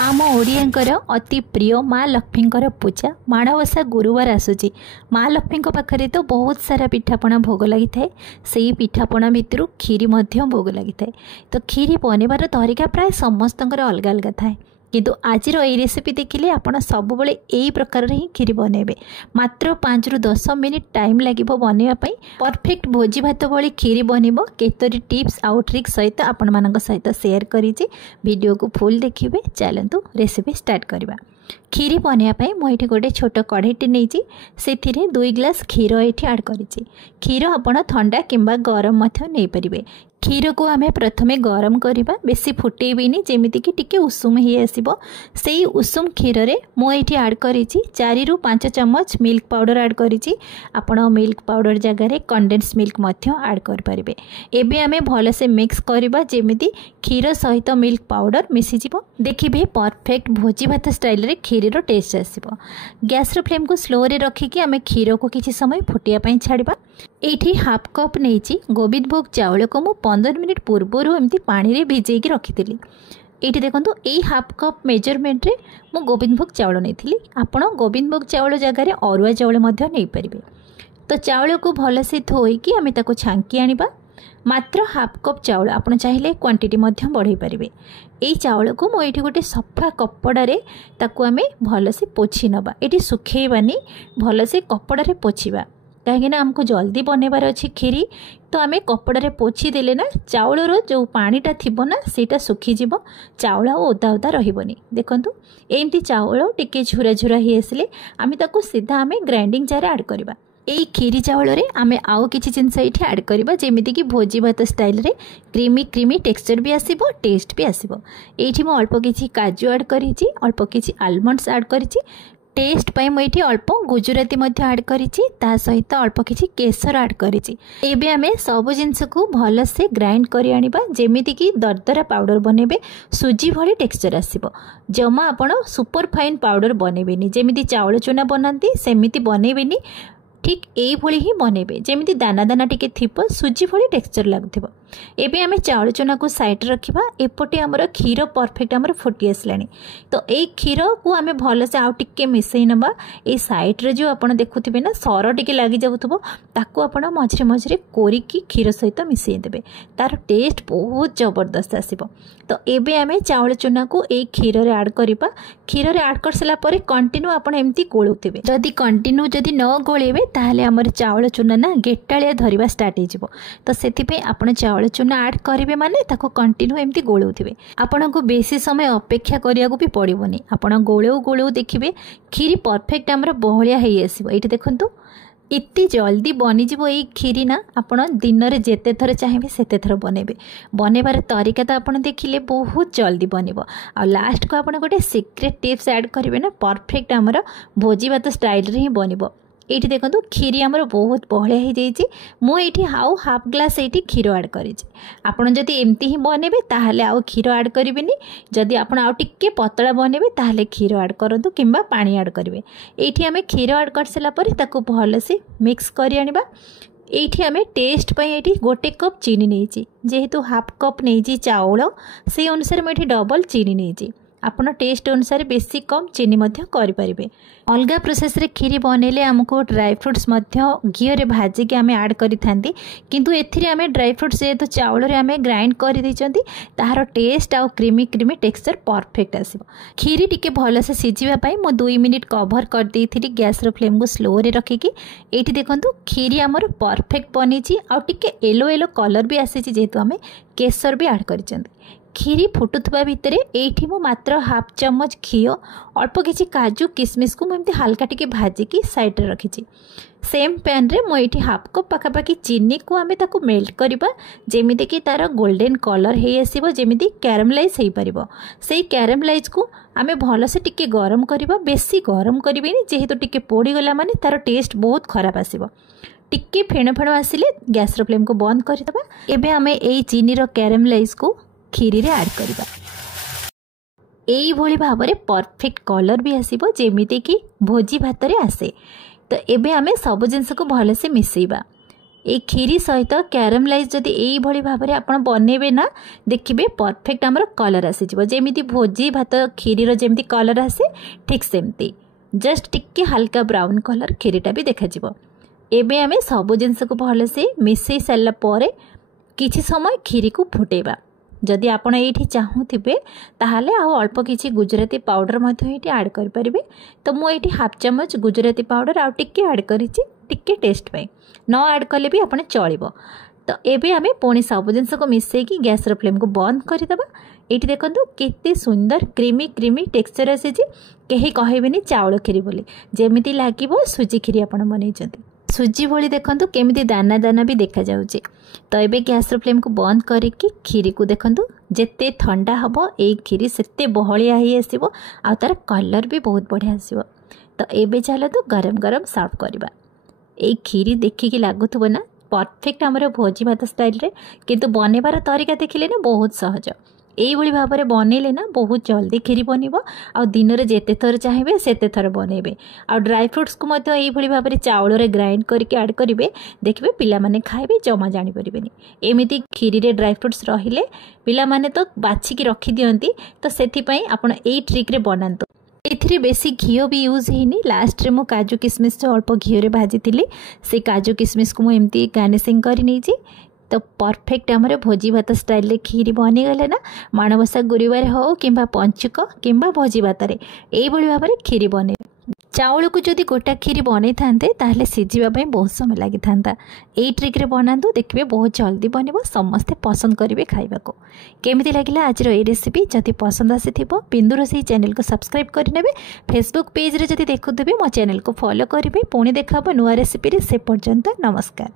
आम ओडियांकर अति प्रिय माँ लक्ष्मींकर पूजा माणवसा गुरुवार आसूची। माँ लक्ष्मी पाखे तो बहुत सारा पिठापणा भोग लगी थाए। से पिठापणा भितर खीरी भोग लगी थाए। तो खीरी बनवार तरीका प्राय समस्त अलग अलग थाए, किंतु आज रेसिपी देखिले आपण सब बेले यही प्रकार ही खीरी बनइबे। मात्र 5 ରୁ 10 मिनिट टाइम लागिबो बनइबा। परफेक्ट भोजी भात भली खीरी बनिबो। केतरी टिप्स आउ ट्रिक सहित आपण मानक सहित शेयर करिछि। वीडियो को फुल देखिबे। चलंतु रेसिपी स्टार्ट करबा। खीरी बनवाई मुझे गोटे छोट कढ़ईटे नहीं से 2 ग्लास क्षीर ये आड करिछि। क्षीर आपण ठंडा किंबा गरम नहीं पारे। क्षीर को आम प्रथमे गरम करवा, बेसी फुटेबीनी जेमिति कि टिके उषुम ही आसिबो। सेई उषुम क्षीर रे मु एठी आड करिछि 4 ରୁ 5 चम्मच मिल्क पाउडर आड करिछि। आपण मिल्क पाउडर जगह रे कंडेंस मिल्क मध्य आड कर परिबे। एबे आमे भले से मिक्स करबा जेमिति क्षीर सहित मिल्क पाउडर मिसी जिवो। देखिबे परफेक्ट भोजी भात स्टाइल रे खीरी रो टेस्ट आसिबो। गैस रो फ्लेम को स्लो रे रखिकी आमे क्षीर को किछि समय फुटिया पई छाड़िबा। एठी हाफ कप नेछि गोविंद भोग चावल को मु 15 मिनिट पूर्व एमती पानी रे भिजेकी रखिथिली। एठी देखंतु एई हाफ कप मेजरमेंट रे मु गोविंद भोग चावल नेथिली। आपण गोविंद भोग चावल जगह रे अरुआ चावल मध्य नै परिबे। तो चावल को भले से धोईकी आमे ताको छांकी आनिबा। मात्र हाफ कप चावल आपण चाहिले क्वांटिटी मध्य बढ़ाई पारिबे। एई चावल को मु एठी गोटे सफा कपड़ा रे ताको आमे भले से पोछि नबा। एठी सुखेइबानी, भले से कपड़ा रे पोछिबा। कहीं आमको जल्दी बनवार अच्छी खीरी, तो आम कपड़ा रे पोछि देले ना चाउलर जो पानीटा थिबो ना सेटा सुखीजिब। चाउल ओदा ओदा रहिबनी। देखंतु एमती चाउल टिके झुरा झुरा ही आसिले आम ताको सीधा आम ग्राइंडिंग जार ऐड करबा। एई खीरी चावल रे आमे आउ किछि जिनस एठी ऐड करबा जेमिति कि भोजी भात स्टाइल रे क्रीमी क्रीमी टेक्सचर भी आसीबो, टेस्ट भी आसीबो। एठी मो अल्प किछि काजू ऐड करिछि, अल्प किछि आलमंड्स ऐड करिछि। टेस्ट पाई मुझे अल्प गुजराती ऐड करिछि, ता सहित अल्प किछि केसर ऐड करिछि। एबे आमे सब जिनस को भल से ग्राइंड करि आनिबा जेमिति कि दरदरा पाउडर बनेबे, सुजी भली टेक्सचर आसीबो। जमा आपण सुपर फाइन पाउडर बनेबेनी, जेमिति चावल चूना बनाती सेमिति बनेबेनी। ठीक यही भली ही बनेबे जेमिति दाना दाना टिके थिबो, सुजी भली टेक्सचर लागथिबो। एबे आमे चावल चूना को साइड रखिबा। एपटे हमर खीर परफेक्ट हमर फुटी आसलानी। तो ए खीर को आमे भल से आउ टिके मिसई नबा। ए साइड रे जो आपण देखुथिबे ना सर टिके लागि जाउथबो, ताको आपण मझरे मझरे कोरी की खीर सहित मिसई देबे। तार टेस्ट बहुत जबरदस्त आसीबो। तो एबे आमे चावल चूना को ए खीर रे ऐड करिबा। खीर रे ऐड कर सला परे कंटिन्यू आपण एम्ति गोळुथिबे। जदी कंटिन्यू जदी न गोळेबे ताहले हमर चावल चूना ना गेटाळिया धरिबा स्टार्ट हेजिबो। तो सेति पे आपण चावल चूना ऐड करिवे माने ताको कंटिन्यू एम्ति गोळुथिबे। आपण को बेसी समय अपेक्षा करिया को भी पड़िबोनी। आपण गोळेउ गोळेउ देखिबे खीरी परफेक्ट हमर बहलिया हेई आसीबो। एठी देखंतु इतनी जल्दी बनीजिबो एई खीरी ना। आपण दिन रे जेते थर चाहिए सेते थर बनेबे। बनेबार तरीका तो आपण देखिले बहुत जल्दी बनिबो। आ लास्ट को आपण गोटे सीक्रेट टिप्स ऐड करिवे ना, परफेक्ट हमर भोजी भात स्टाइल रे ही बनिबो। एठी देखंतु खीरी हमर बहुत बहलिया हो जाइछि। मु एठी हाफ ग्लास एठी क्षीर ऐड करिछि। आपण जदि एम्ति ही बनेबे ताहले आउ क्षीर ऐड करिवेनी। जदि आपण आउ टिके पतला बनेबे ताहले क्षीर ऐड करंतु किंबा पानी ऐड करिवे। एठी हमें क्षीर ऐड कर सला परे ताको भल से मिक्स करि आनिबा। एठी हमें टेस्ट पई एठी गोटे कप चीनी नेछि। जेहेतु हाफ कप नेछि चावल, से अनुसार मैं एठी डबल चीनी नेछि। आपण टेस्ट अनुसार बेसी कम चीनी मध्य करि परिबे। अलगा प्रोसेस रे खीरी बनेले हमको ड्राई फ्रूट्स मध्य घी रे भाजी के आमे ऐड करि थांती, किंतु एथिरे आमे ड्राई फ्रूट्स जेहेतु चावल रे आमे ग्राइंड करि दैचंती, ताहार टेस्ट आ क्रीमी क्रीमी टेक्सचर परफेक्ट आसीबो। खीरी टिके भल से सिजिबा पई मो 2 मिनिट कवर कर देइथिली गैस रो फ्लेम को स्लो रे रखिकी। एठी देखंतु खीरी हमर परफेक्ट बनिची आ टिके येलो येलो कलर भी आसीची जेहेतु आमे केसर भी ऐड करिचंती। खीरी फुटुथबा भितरे एठी मु मात्र हाफ चम्मच घी, अल्प किछि काजू किसमिस को एमती हल्का टिके भाजी की साइड रे रखिछि। सेम पैन रे मु एठी हाफ कप पाखापाखी चीनी को आमे ताको मेल्ट करबा जेमिति कि तार गोल्डन कलर हे आसीबो, जेमिति कैरमलाइज हे परिबो। सेही कैरमलाइज को आमे भल से टिके गरम करबा। बेसी गरम करबेनी, जेहेतु टिके पोड़ी गला माने तार टेस्ट बहुत खराब आसीबो। टिके फेण फेण आसिले गैस रो फ्लेम को बंद कर दबा। एबे आमे एई चीनी रो कैरमलाइज को खीरी रे ऐड करबा। एई भली भाबरे परफेक्ट कलर भी आसीबो जेमिति कि भोजी भात रे आसे। तो एबे आमे सब जिनस को भल से मिसैबा। ए खीरी सहित कैरामलाइज जदि यही भाव में आप बनइबे ना देखिए परफेक्ट आमर कलर आसीज जमी भोजी भात खीरीर जमी कलर आसे ठीक सेमती जस्ट टिके हल्का ब्राउन कलर खीरीटा भी देखा एबे आमे सब जिनस को भलसे मिसई सारा पर किछि समय खीरी को फुटेबा जदि आपण एठी चाहूथिबे ताहाले आ अल्प किछि गुजराती पाउडर मध्य एठी ऐड करि परिबे तो मु एठी हाफ चम्मच गुजराती पाउडर आ टिके ऐड करिछि टिके टेस्ट पई न ऐड कले भी आपण चलिबो। तो एबे आमे पुणी सब जिनस को मिसई की गैस रो फ्लेम को बंद कर देबा। एठी देखंतु केते सुंदर क्रीमी क्रीमी टेक्सचर आसीछि केही कहबेनी चावल खीरी बोली जेमिति लागिबो सुजी खीरी आपण बनेइछन्ती सुजी भली देखंतु केमिति दाना दाना भी देखा जाउछि। तो एबे गैस रो फ्लेम को बंद करिकि खीरी को देखंतु जेते ठंडा हबो ए खीरी सेते बहलिया ही आसीबो आ तार कलर भी बहुत बढ़िया आसीबो। तो एबे चलो तो गरम गरम सर्व करबा। ए खीरी देखिकी लागुथबो ना परफेक्ट हमर भोजी भात स्टाइल रे किंतु बनेबार तरीका देखिले ना बहुत सहज यही भाव में बनइले ना बहुत जल्दी खीरी बनइबो आ दिन में जेते थर चाहिए सेते थर बनइबे आ ड्राई फ्रूट्स को मध्य यही भाव में चाउल रे ग्राइंड करके ऐड करिवे देखिबे पिला माने खाइबे जमा जानि परिबेनी एमिति खीरी रे ड्राई फ्रूट्स रहिले पिला माने तो बाछिकी रखी दियंती तो सेथि पई आपण एई ट्रिक रे बनांतो। एथिरे बेसी घिओ भी यूज हेनी लास्ट रे मु काजू किशमिश जो अल्प घिओ रे भाजी थिली से काजू किशमिश को मु एमती गार्निशिंग करि नेछि। तो परफेक्ट आमर भोजी भात स्टाइल रे खीरी बनी गले ना माणबसा गुरुवार हो किंबा पंचुक किंबा भोजी भात यही भाव में खीरी बने चाउल को जदि गोटा खीरी बन था ताहले सिझिबा बहुत समय लगी था। यही ट्रिक रे बनातु देखिए बहुत जल्दी बनइबो समस्ते पसंद करेंगे खाइबा को। केमिति लागिला आज ये रेसिपी जदि पसंद आसीथिबो बिंदु रोसई चैनल को सब्सक्राइब करनेबे फेसबुक पेज रे जदि देखुथिबे मो चैनल को फॉलो करेंगे पुणी देखा नुआ रेसिपी रे से पर्यंत नमस्कार।